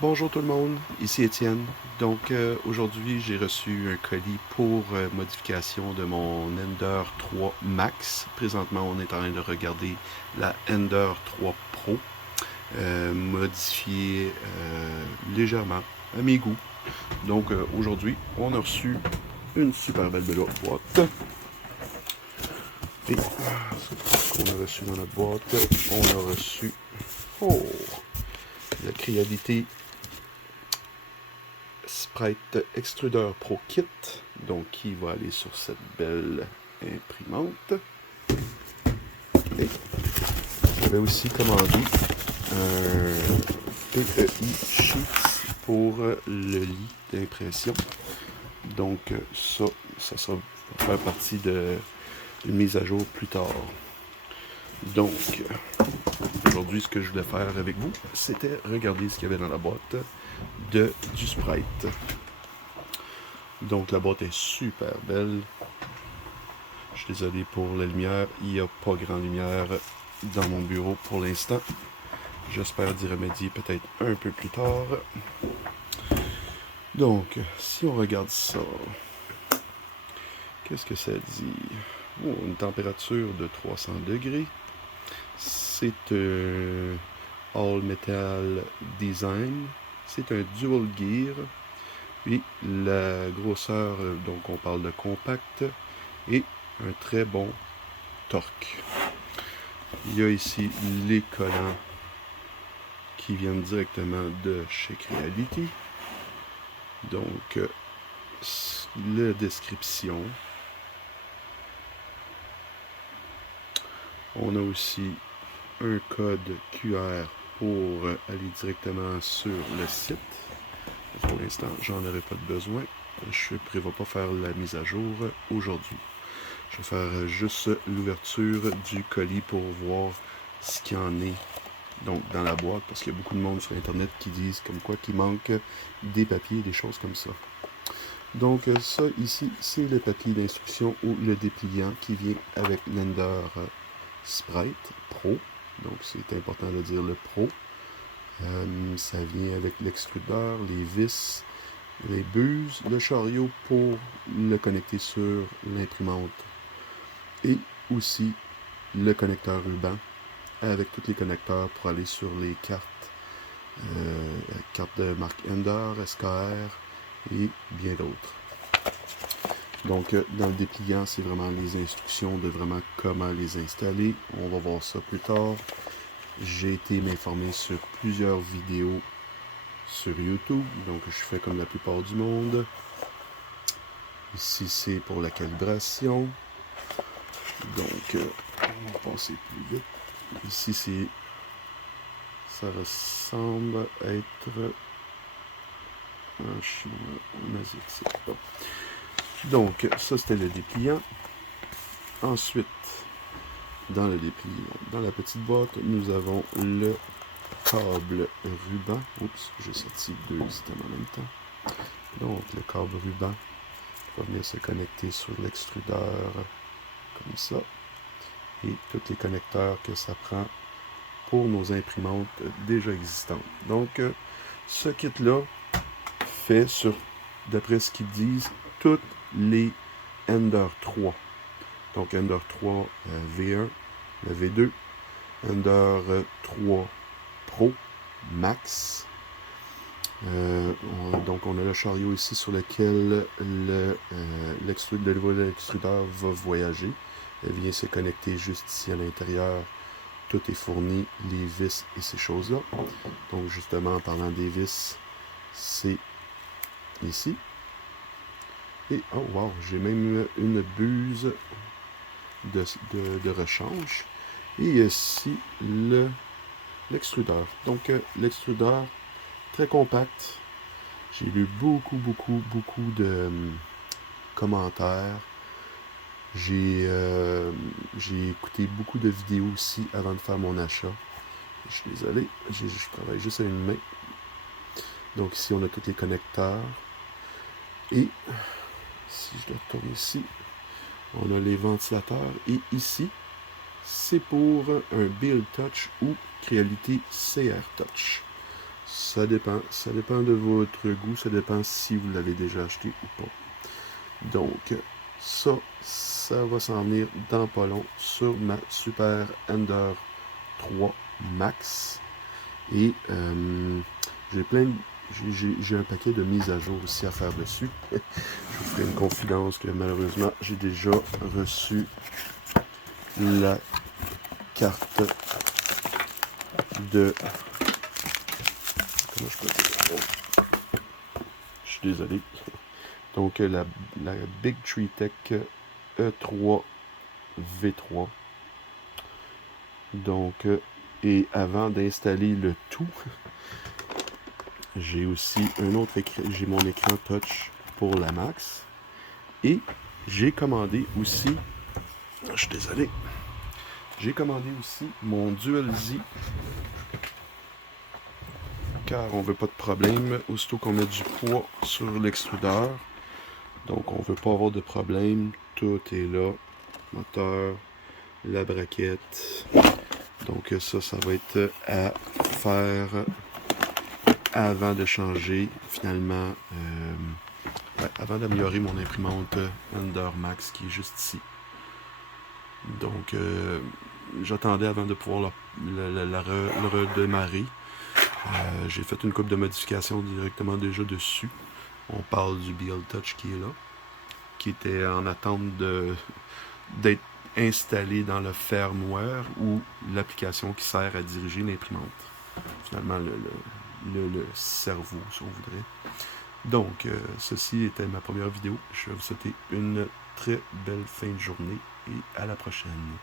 Bonjour tout le monde, ici Étienne. Donc aujourd'hui j'ai reçu un colis pour modification de mon Ender 3 Max. Présentement on est en train de regarder la Ender 3 Pro, modifiée légèrement à mes goûts. Donc aujourd'hui on a reçu une super belle boîte. Et ce qu'on a reçu dans la boîte, on a reçu la Creality Sprite Extruder Pro Kit, donc qui va aller sur cette belle imprimante. Et j'avais aussi commandé un PEI Sheets pour le lit d'impression. Donc ça va faire partie d'une mise à jour plus tard. Donc aujourd'hui ce que je voulais faire avec vous, c'était regarder ce qu'il y avait dans la boîte du Sprite. Donc la boîte est super belle. Je suis désolé pour la lumière, il n'y a pas grand lumière dans mon bureau pour l'instant. J'espère d'y remédier peut-être un peu plus tard. Donc, si on regarde ça, qu'est-ce que ça dit? Oh, une température de 300 degrés. C'est un All Metal Design. C'est un Dual Gear. Puis la grosseur, donc on parle de compact. Et un très bon torque. Il y a ici les collants qui viennent directement de chez Creality. Donc, la description. On a aussi un code QR pour aller directement sur le site. Pour l'instant, j'en aurai pas de besoin. Je ne prévois pas faire la mise à jour aujourd'hui. Je vais faire juste l'ouverture du colis pour voir ce qu'il y en est donc dans la boîte, parce qu'il y a beaucoup de monde sur internet qui disent comme quoi qu'il manque des papiers, des choses comme ça. Donc ça ici, c'est le papier d'instruction ou le dépliant qui vient avec l'Ender Sprite Pro. Donc c'est important de dire le Pro. Ça vient avec l'extrudeur, les vis, les buses, le chariot pour le connecter sur l'imprimante. Et aussi le connecteur ruban avec tous les connecteurs pour aller sur les cartes de marque Ender, SKR et bien d'autres. Donc dans le dépliant, c'est vraiment les instructions de vraiment comment les installer. On va voir ça plus tard. J'ai été m'informer sur plusieurs vidéos sur YouTube, donc je fais comme la plupart du monde. Ici c'est pour la calibration. Donc on va passer plus vite. Ici ça ressemble à être un chinois, un asiatique. Bon. Donc ça c'était le dépliant. Ensuite, dans le dépliant, dans la petite boîte, nous avons le câble ruban. Oups, j'ai sorti deux systèmes en même temps. Donc le câble ruban va venir se connecter sur l'extrudeur comme ça. Et tous les connecteurs que ça prend pour nos imprimantes déjà existantes. Donc ce kit-là fait sur, d'après ce qu'ils disent, toutes les Ender 3. Donc Ender 3 V1, le V2, Ender 3 Pro Max. Donc on a le chariot ici sur lequel le l'extrudeur va voyager. Elle vient se connecter juste ici à l'intérieur. Tout est fourni, les vis et ces choses-là. Donc justement en parlant des vis, c'est ici. Et oh wow, j'ai même une buse de rechange. Et ici l'extrudeur. Donc l'extrudeur très compact. J'ai lu beaucoup de commentaires. J'ai écouté beaucoup de vidéos aussi avant de faire mon achat. Je suis désolé, je travaille juste à une main. Donc ici on a tous les connecteurs. Et si je le retourne ici, on a les ventilateurs. Et ici, c'est pour un Build Touch ou Creality CR Touch. ça dépend. Ça dépend de votre goût. Ça dépend si vous l'avez déjà acheté ou pas. Donc, ça va s'en venir dans pas long sur ma Super Ender 3 Max. Et j'ai un paquet de mises à jour aussi à faire dessus. Je vous ferai une confidence que malheureusement, j'ai déjà reçu la carte de... Comment je peux dire? Oh, je suis désolé. Donc, la Big Tree Tech E3 V3. Donc, et avant d'installer le tout, j'ai aussi un autre écran, j'ai mon écran touch pour la Max. Et j'ai commandé aussi, je suis désolé, j'ai commandé aussi mon Dual Z, car on veut pas de problème aussitôt qu'on met du poids sur l'extrudeur. Donc on veut pas avoir de problème, tout est là, moteur, la braquette. Donc ça va être à faire avant de changer finalement, avant d'améliorer mon imprimante Ender Max qui est juste ici. Donc j'attendais avant de pouvoir le redémarrer. J'ai fait une couple de modifications directement déjà dessus. On parle du BL Touch qui est là, qui était en attente d'être installé dans le firmware ou l'application qui sert à diriger l'imprimante. Finalement, le cerveau, si on voudrait. Donc, ceci était ma première vidéo. Je vais vous souhaiter une très belle fin de journée et à la prochaine.